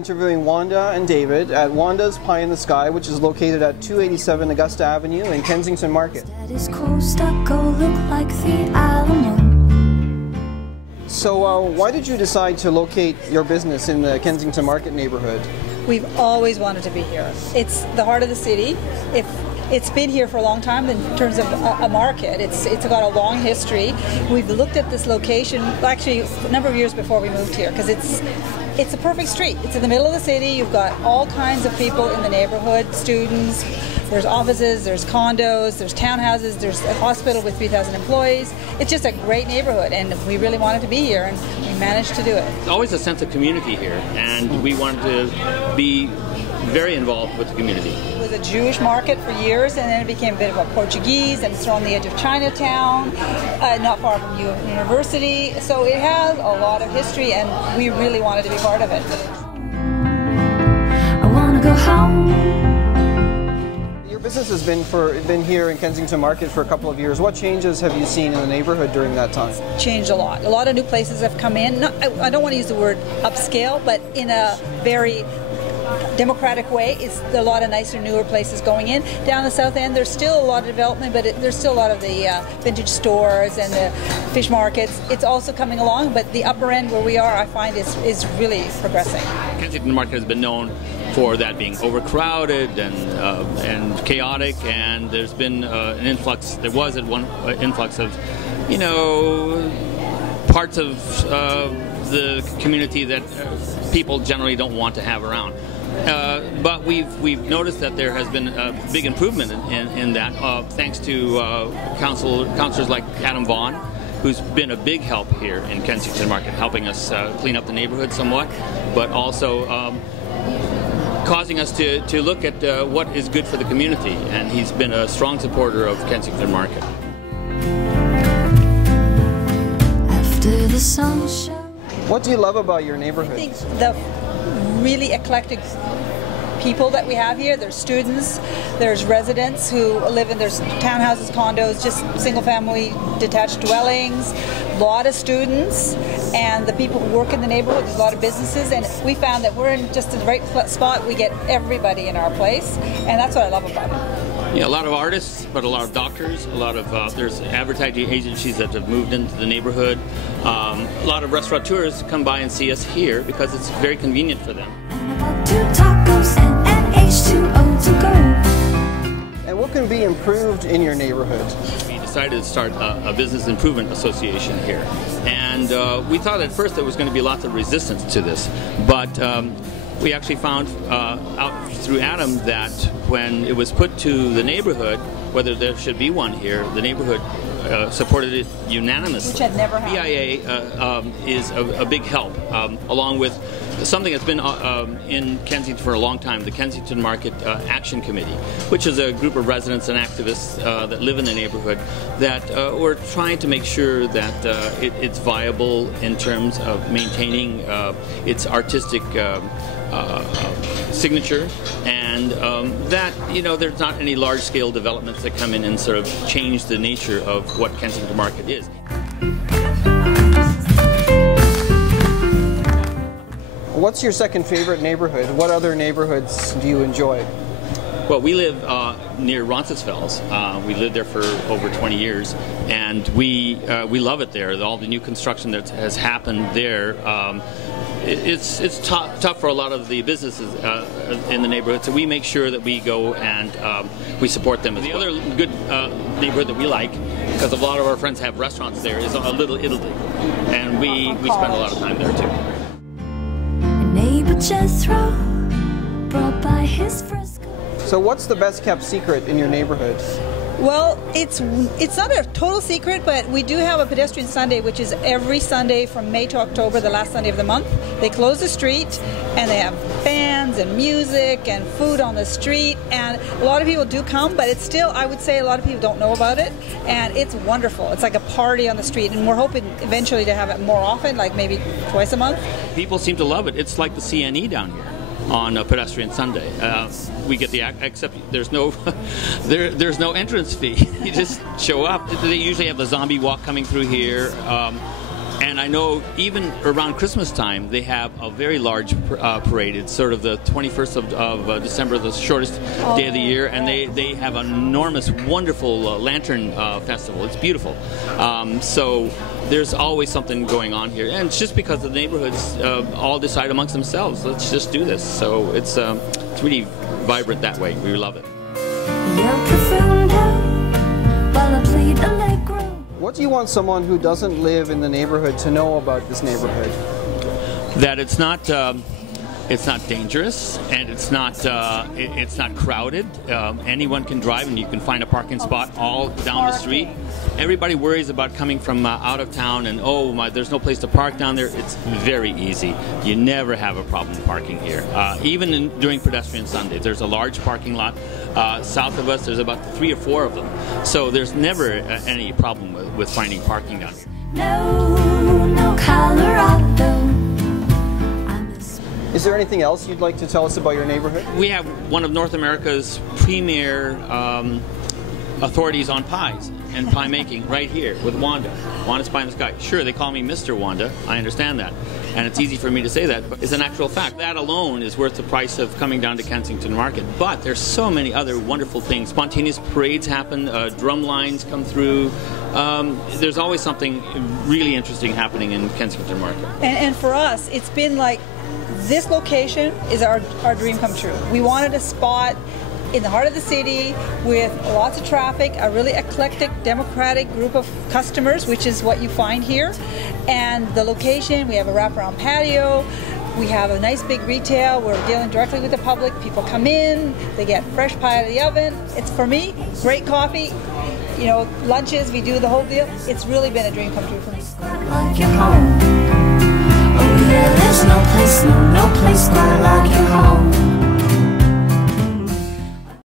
interviewing Wanda and David at Wanda's Pie in the Sky, which is located at 287 Augusta Avenue in Kensington Market. So why did you decide to locate your business in the Kensington Market neighborhood? We've always wanted to be here. It's the heart of the city. It's been here for a long time in terms of a market. It's got a long history. We've looked at this location actually a number of years before we moved here because it's a perfect street. It's in the middle of the city. You've got all kinds of people in the neighborhood, students, there's offices, there's condos, there's townhouses, there's a hospital with 3,000 employees. It's just a great neighborhood, and we really wanted to be here, and we managed to do it. There's always a sense of community here, and we wanted to be very involved with the community. It was a Jewish market for years, and then it became a bit of a Portuguese, and it's on the edge of Chinatown, not far from University. So it has a lot of history, and we really wanted to be part of it. I wanna go home. Your business has been here in Kensington Market for a couple of years. What changes have you seen in the neighborhood during that time? Changed a lot. A lot of new places have come in. I don't want to use the word upscale, but in a very democratic way. It's a lot of nicer, newer places going in. Down the south end, there's still a lot of development, but there's still a lot of the vintage stores and the fish markets. It's also coming along, but the upper end where we are, I find, is really progressing. Kensington Market has been known for that being overcrowded and chaotic, and there's been an influx. There was one influx of, parts of the community that people generally don't want to have around. But we've noticed that there has been a big improvement in that, thanks to councillors like Adam Vaughan, who's been a big help here in Kensington Market, helping us clean up the neighborhood somewhat, but also causing us to look at what is good for the community, and he's been a strong supporter of Kensington Market. After the sunshine. What do you love about your neighborhood? I think the really eclectic people that we have here. There's students, there's residents who live in, there's townhouses, condos, just single family detached dwellings, a lot of students, and the people who work in the neighborhood. There's a lot of businesses, and we found that we're in just the right spot. We get everybody in our place, and that's what I love about it. Yeah, a lot of artists, but a lot of doctors, a lot of, there's advertising agencies that have moved into the neighborhood. A lot of restaurateurs come by and see us here because it's very convenient for them. And what can be improved in your neighborhood? We decided to start a business improvement association here, and we thought at first there was going to be lots of resistance to this, but we actually found out through Adam that when it was put to the neighborhood, whether there should be one here, the neighborhood supported it unanimously. Which had never happened. BIA is a big help, along with something that's been in Kensington for a long time, the Kensington Market Action Committee, which is a group of residents and activists that live in the neighborhood that we're trying to make sure that it's viable in terms of maintaining its artistic signature, and that there's not any large-scale developments that come in and sort of change the nature of what Kensington Market is. What's your second favorite neighborhood? What other neighborhoods do you enjoy? Well, we live near Roncesvalles. We lived there for over 20 years, and we love it there. All the new construction that has happened there. It's tough for a lot of the businesses in the neighborhood, so we make sure that we go and we support them. The other good neighborhood that we like, because a lot of our friends have restaurants there, is Little Italy, and we spend a lot of time there too. Neighbor Jethro brought by his fresco. So what's the best kept secret in your neighborhood? Well, it's not a total secret, but we do have a pedestrian Sunday, which is every Sunday from May to October, the last Sunday of the month. They close the street, and they have bands and music and food on the street, and a lot of people do come, but it's still, I would say, a lot of people don't know about it, and it's wonderful. It's like a party on the street, and we're hoping eventually to have it more often, like maybe twice a month. People seem to love it. It's like the CNE down here on a pedestrian Sunday. We get the except there's no there's no entrance fee. You just show up. They usually have the zombie walk coming through here. And I know even around Christmas time, they have a very large parade. It's sort of the 21st of December, the shortest day of the year, and they have an enormous, wonderful lantern festival. It's beautiful. So there's always something going on here. And it's just because the neighborhoods all decide amongst themselves, let's just do this. So it's really vibrant that way. We love it. What do you want someone who doesn't live in the neighborhood to know about this neighborhood? That it's not dangerous, and it's not crowded. Anyone can drive, and you can find a parking spot all down the street. Everybody worries about coming from out of town, and there's no place to park down there. It's very easy. You never have a problem parking here. Even during pedestrian Sundays, there's a large parking lot south of us. There's about 3 or 4 of them, so there's never any problem with finding parking down here. No, Colorado. Is there anything else you'd like to tell us about your neighborhood? We have one of North America's premier authorities on pies and pie making right here with Wanda. Wanda's Pie in the Sky. Sure, they call me Mr. Wanda. I understand that. And it's easy for me to say that, but it's an actual fact. That alone is worth the price of coming down to Kensington Market. But there's so many other wonderful things. Spontaneous parades happen, drum lines come through. There's always something really interesting happening in Kensington Market. And for us, it's been like, this location is our dream come true. We wanted a spot in the heart of the city with lots of traffic, a really eclectic, democratic group of customers, which is what you find here. And the location, we have a wraparound patio, we have a nice big retail, we're dealing directly with the public. People come in, they get fresh pie out of the oven. It's, for me, great coffee, lunches, we do the whole deal. It's really been a dream come true for me. Like your home. Oh yeah, there's no place, no place quite